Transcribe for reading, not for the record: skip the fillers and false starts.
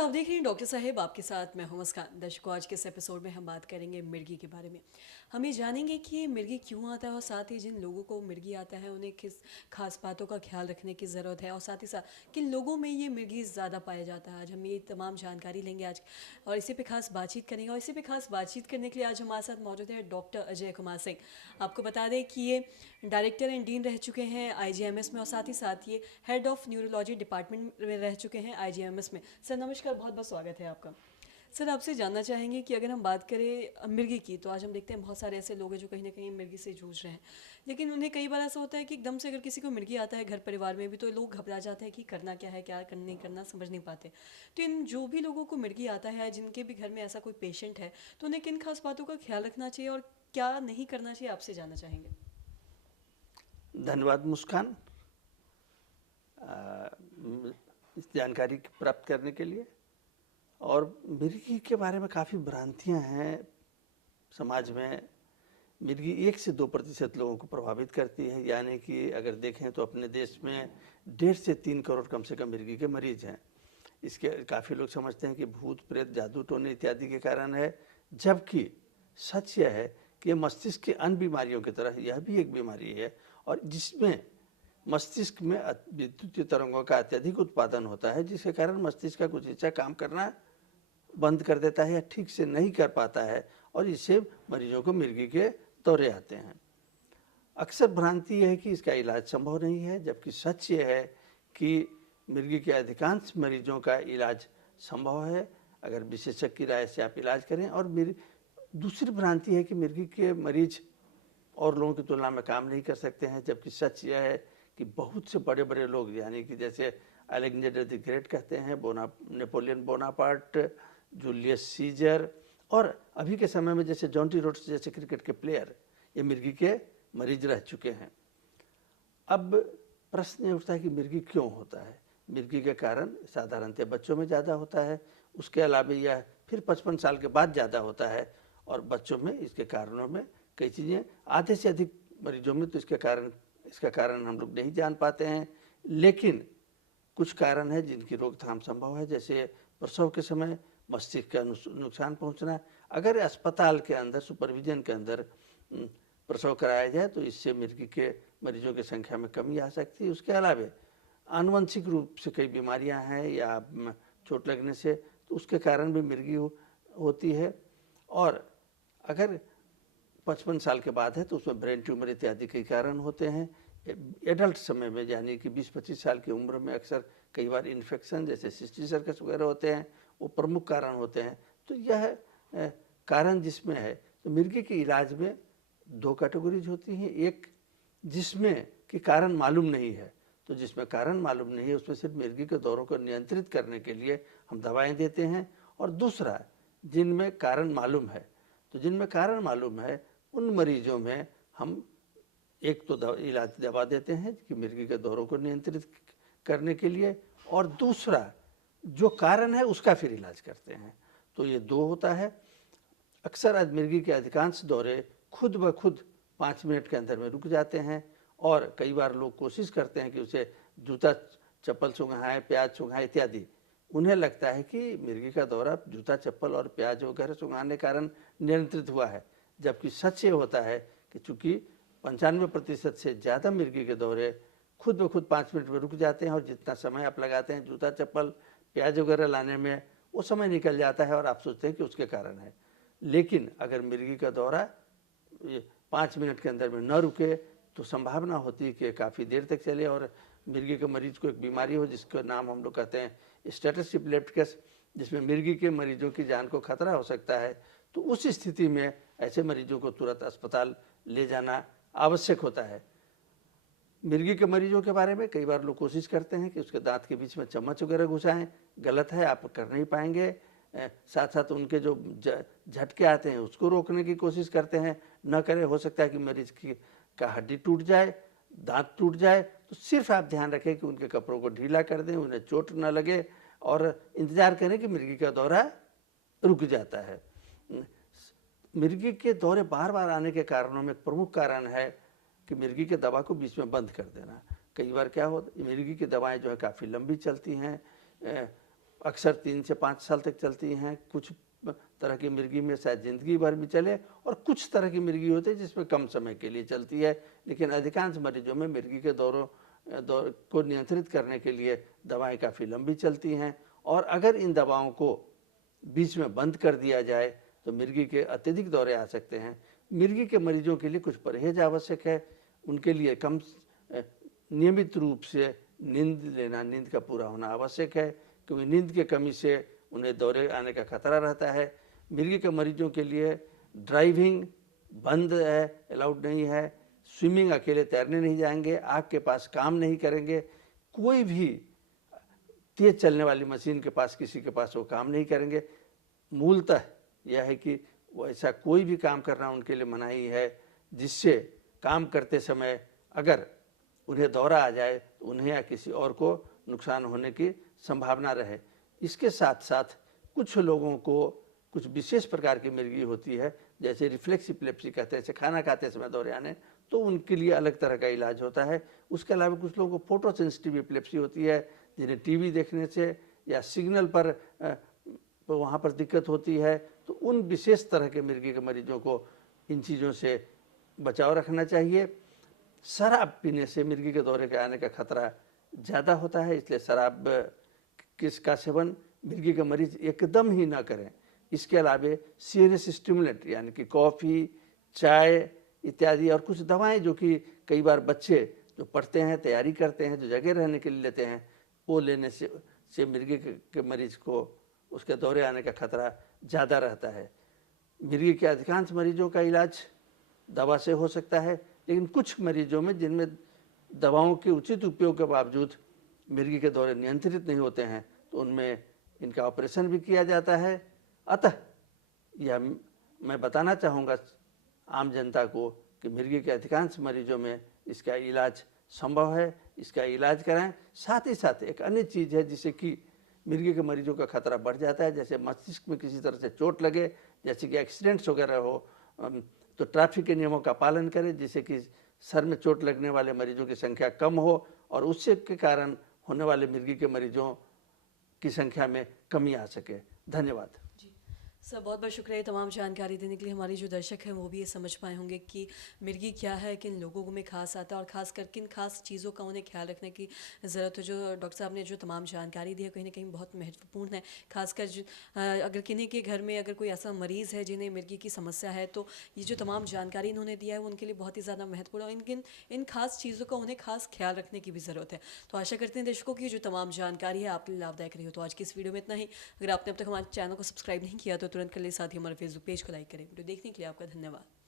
आप देख रहे हैं डॉक्टर साहेब आपके साथ मैं हूं मुस्कान। दर्शकों, आज के इस एपिसोड में हम बात करेंगे मिर्गी के बारे में। हम ये जानेंगे कि ये मिर्गी क्यों आता है और साथ ही जिन लोगों को मिर्गी आता है उन्हें किस खास बातों का ख्याल रखने की ज़रूरत है और साथ ही साथ किन लोगों में ये मिर्गी ज़्यादा पाया जाता है। आज हम ये तमाम जानकारी लेंगे आज और इसी पे खास बातचीत करेंगे। और इसी पे खास बातचीत करने के लिए आज हमारे साथ मौजूद है डॉक्टर अजय कुमार सिंह। आपको बता दें कि ये डायरेक्टर एंड डीन रह चुके हैं आईजीएमएस में और साथ ये हेड ऑफ न्यूरोलॉजी डिपार्टमेंट में रह चुके हैं आईजीएमएस में। सर नमस्कार, बहुत बहुत स्वागत है आपका। सर आपसे जानना चाहेंगे कि अगर हम बात करें मिर्गी की, तो आज हम देखते हैं बहुत सारे ऐसे लोग हैं जो कहीं ना कहीं मिर्गी से जूझ रहे हैं, लेकिन उन्हें कई बार ऐसा होता है कि एकदम से अगर किसी को मिर्गी आता है घर परिवार में भी तो लोग घबरा जाते हैं कि करना क्या है, क्या नहीं करना समझ नहीं पाते। तो इन जो भी लोगों को मिर्गी आता है, जिनके भी घर में ऐसा कोई पेशेंट है, तो उन्हें किन खास बातों का ख्याल रखना चाहिए और क्या नहीं करना चाहिए, आपसे जानना चाहेंगे। धन्यवाद मुस्कान, इस जानकारी प्राप्त करने के लिए। और मिर्गी के बारे में काफ़ी भ्रांतियां हैं समाज में। मिर्गी 1 से 2% लोगों को प्रभावित करती है, यानी कि अगर देखें तो अपने देश में 1.5 से 3 करोड़ कम से कम मिर्गी के मरीज हैं। इसके काफ़ी लोग समझते हैं कि भूत प्रेत जादू टोने इत्यादि के कारण है, जबकि सच यह है कि मस्तिष्क की अन्य बीमारियों की तरह यह भी एक बीमारी है और जिसमें मस्तिष्क में विद्युतीय तरंगों का अत्यधिक उत्पादन होता है, जिसके कारण मस्तिष्क का कुछ हिस्सा काम करना बंद कर देता है या ठीक से नहीं कर पाता है और इससे मरीजों को मिर्गी के दौरे आते हैं। अक्सर भ्रांति यह है कि इसका इलाज संभव नहीं है, जबकि सच ये है कि मिर्गी के अधिकांश मरीजों का इलाज संभव है अगर विशेषज्ञ की राय से आप इलाज करें। और दूसरी भ्रांति है कि मिर्गी के मरीज और लोगों की तुलना में काम नहीं कर सकते हैं, जबकि सच यह है कि बहुत से बड़े बड़े लोग, यानी कि जैसे अलेक्जेंडर द ग्रेट कहते हैं, नेपोलियन बोनापार्ट, जूलियस सीजर और अभी के समय में जैसे जॉन्टी रोड्स जैसे क्रिकेट के प्लेयर, ये मिर्गी के मरीज रह चुके हैं। अब प्रश्न ये उठता है कि मिर्गी क्यों होता है। मिर्गी के कारण साधारणतः बच्चों में ज़्यादा होता है, उसके अलावा यह फिर 55 साल के बाद ज़्यादा होता है और बच्चों में इसके कारणों में कई चीज़ें, आधे से अधिक मरीजों में तो इसका कारण हम लोग नहीं जान पाते हैं, लेकिन कुछ कारण है जिनकी रोकथाम संभव है, जैसे प्रसव के समय मस्तिष्क का नुकसान पहुंचना। अगर अस्पताल के अंदर सुपरविजन के अंदर प्रसव कराया जाए तो इससे मिर्गी के मरीजों की संख्या में कमी आ सकती है। उसके अलावा आनुवंशिक रूप से कई बीमारियां हैं या चोट लगने से, तो उसके कारण भी मिर्गी होती है। और अगर 55 साल के बाद है तो उसमें ब्रेन ट्यूमर इत्यादि के कारण होते हैं। एडल्ट समय में यानी कि 20-25 साल की उम्र में अक्सर कई बार इन्फेक्शन जैसे सिस्टिक सर्कस वगैरह होते हैं, वो प्रमुख कारण होते हैं। तो यह कारण जिसमें है, तो मिर्गी के इलाज में 2 कैटेगरीज होती हैं। एक जिसमें कि कारण मालूम नहीं है, तो जिसमें कारण मालूम नहीं है उसमें सिर्फ मिर्गी के दौरों को नियंत्रित करने के लिए हम दवाएं देते हैं। और दूसरा जिनमें कारण मालूम है, तो जिनमें कारण मालूम है उन मरीजों में हम एक तो इलाज दवा देते हैं कि मिर्गी के दौरों को नियंत्रित करने के लिए, और दूसरा जो कारण है उसका फिर इलाज करते हैं। तो ये 2 होता है। अक्सर आज मिर्गी के अधिकांश दौरे खुद ब खुद 5 मिनट के अंदर में रुक जाते हैं और कई बार लोग कोशिश करते हैं कि उसे जूता चप्पल सूंघाएं, प्याज सूंघाएं इत्यादि। उन्हें लगता है कि मिर्गी का दौरा जूता चप्पल और प्याज वगैरह सूंघाने के कारण नियंत्रित हुआ है, जबकि सच ये होता है कि चूँकि 95% से ज़्यादा मिर्गी के दौरे खुद ब खुद 5 मिनट में रुक जाते हैं और जितना समय आप लगाते हैं जूता चप्पल प्याज वगैरह लाने में, वो समय निकल जाता है और आप सोचते हैं कि उसके कारण है। लेकिन अगर मिर्गी का दौरा 5 मिनट के अंदर में न रुके तो संभावना होती है कि काफ़ी देर तक चले और मिर्गी के मरीज को एक बीमारी हो जिसका नाम हम लोग कहते हैं स्टेटस इपिलेप्टिकस, जिसमें मिर्गी के मरीजों की जान को खतरा हो सकता है। तो उस स्थिति में ऐसे मरीजों को तुरंत अस्पताल ले जाना आवश्यक होता है। मिर्गी के मरीजों के बारे में कई बार लोग कोशिश करते हैं कि उसके दांत के बीच में चम्मच वगैरह घुसाएं, गलत है, आप कर नहीं पाएंगे। साथ साथ उनके जो झटके आते हैं उसको रोकने की कोशिश करते हैं, न करें। हो सकता है कि मरीज का हड्डी टूट जाए, दांत टूट जाए। तो सिर्फ आप ध्यान रखें कि उनके कपड़ों को ढीला कर दें, उन्हें चोट न लगे और इंतज़ार करें कि मिर्गी का दौरा रुक जाता है। मिर्गी के दौरे बार बार आने के कारणों में प्रमुख कारण है कि मिर्गी के दवा को बीच में बंद कर देना। कई बार क्या होता है, मिर्गी की दवाएं जो है काफ़ी लंबी चलती हैं, अक्सर 3 से 5 साल तक चलती हैं। कुछ तरह की मिर्गी में शायद ज़िंदगी भर भी चले, और कुछ तरह की मिर्गी होती है जिसमें कम समय के लिए चलती है। लेकिन अधिकांश मरीजों में मिर्गी के दौर को नियंत्रित करने के लिए दवाएं काफ़ी लंबी चलती हैं, और अगर इन दवाओं को बीच में बंद कर दिया जाए तो मिर्गी के अत्यधिक दौरे आ सकते हैं। मिर्गी के मरीजों के लिए कुछ परहेज आवश्यक है। उनके लिए नियमित रूप से नींद लेना, नींद का पूरा होना आवश्यक है, क्योंकि नींद की कमी से उन्हें दौरे आने का खतरा रहता है। मिर्गी के मरीजों के लिए ड्राइविंग बंद है, अलाउड नहीं है। स्विमिंग, अकेले तैरने नहीं जाएंगे, आग के पास काम नहीं करेंगे, कोई भी तेज चलने वाली मशीन के पास, किसी के पास वो काम नहीं करेंगे। मूलतः यह है कि वो ऐसा कोई भी काम करना उनके लिए मनाही है जिससे काम करते समय अगर उन्हें दौरा आ जाए तो उन्हें या किसी और को नुकसान होने की संभावना रहे। इसके साथ साथ कुछ लोगों को कुछ विशेष प्रकार की मिर्गी होती है, जैसे रिफ्लेक्स इपिलेप्सी कहते हैं, जैसे खाना खाते समय दौरे आने, तो उनके लिए अलग तरह का इलाज होता है। उसके अलावा कुछ लोगों को फोटो सेंसिटिव इपिलेप्सी होती है, जिन्हें टीवी देखने से या सिग्नल पर वहाँ पर दिक्कत होती है। तो उन विशेष तरह के मिर्गी के मरीजों को इन चीज़ों से बचाव रखना चाहिए। शराब पीने से मिर्गी के दौरे के आने का खतरा ज़्यादा होता है, इसलिए शराब का सेवन मिर्गी के मरीज एकदम ही ना करें। इसके अलावा सीरियस स्टिमुलेंट यानी कि कॉफ़ी, चाय इत्यादि, और कुछ दवाएं जो कि कई बार बच्चे जो पढ़ते हैं, तैयारी करते हैं, जो जगह रहने के लिए लेते हैं, वो लेने से मिर्गी के मरीज को उसके दौरे आने का खतरा ज़्यादा रहता है। मिर्गी के अधिकांश मरीजों का इलाज दवा से हो सकता है, लेकिन कुछ मरीजों में जिनमें दवाओं के उचित उपयोग के बावजूद मिर्गी के दौरे नियंत्रित नहीं होते हैं, तो उनमें इनका ऑपरेशन भी किया जाता है। अतः यह मैं बताना चाहूँगा आम जनता को कि मिर्गी के अधिकांश मरीजों में इसका इलाज संभव है, इसका इलाज कराएं। साथ ही साथ एक अन्य चीज़ है जिससे कि मिर्गी के मरीजों का खतरा बढ़ जाता है, जैसे मस्तिष्क में किसी तरह से चोट लगे, जैसे कि एक्सीडेंट्स वगैरह हो, तो ट्रैफिक के नियमों का पालन करें, जिससे कि सर में चोट लगने वाले मरीजों की संख्या कम हो और उससे के कारण होने वाले मिर्गी के मरीजों की संख्या में कमी आ सके। धन्यवाद। सर, बहुत बहुत शुक्रिया तमाम जानकारी देने के लिए। हमारे जो दर्शक हैं वो भी ये समझ पाए होंगे कि मिर्गी क्या है, किन लोगों में खास आता है और ख़ास कर किन खास चीज़ों का उन्हें ख्याल रखने की ज़रूरत है। जो डॉक्टर साहब ने जो तमाम जानकारी दी है कहीं ना कहीं बहुत महत्वपूर्ण है। खासकर अगर किन्हीं के घर में अगर कोई ऐसा मरीज़ है जिन्हें मिर्गी की समस्या है, तो ये जो तमाम जानकारी इन्होंने दिया है वो उनके लिए बहुत ही ज़्यादा महत्वपूर्ण है। और इन खास चीज़ों का उन्हें खास ख्याल रखने की भी ज़रूरत है। तो आशा करते हैं दर्शकों की जो तमाम जानकारी है आपके लिए लाभदायक रही हो। तो आज की इस वीडियो में इतना ही। अगर आपने अब तक हमारे चैनल को सब्सक्राइब नहीं किया तो तुरंत कर ले, साथ ही हमारे फेसबुक पेज को लाइक करें। वीडियो देखने के लिए आपका धन्यवाद।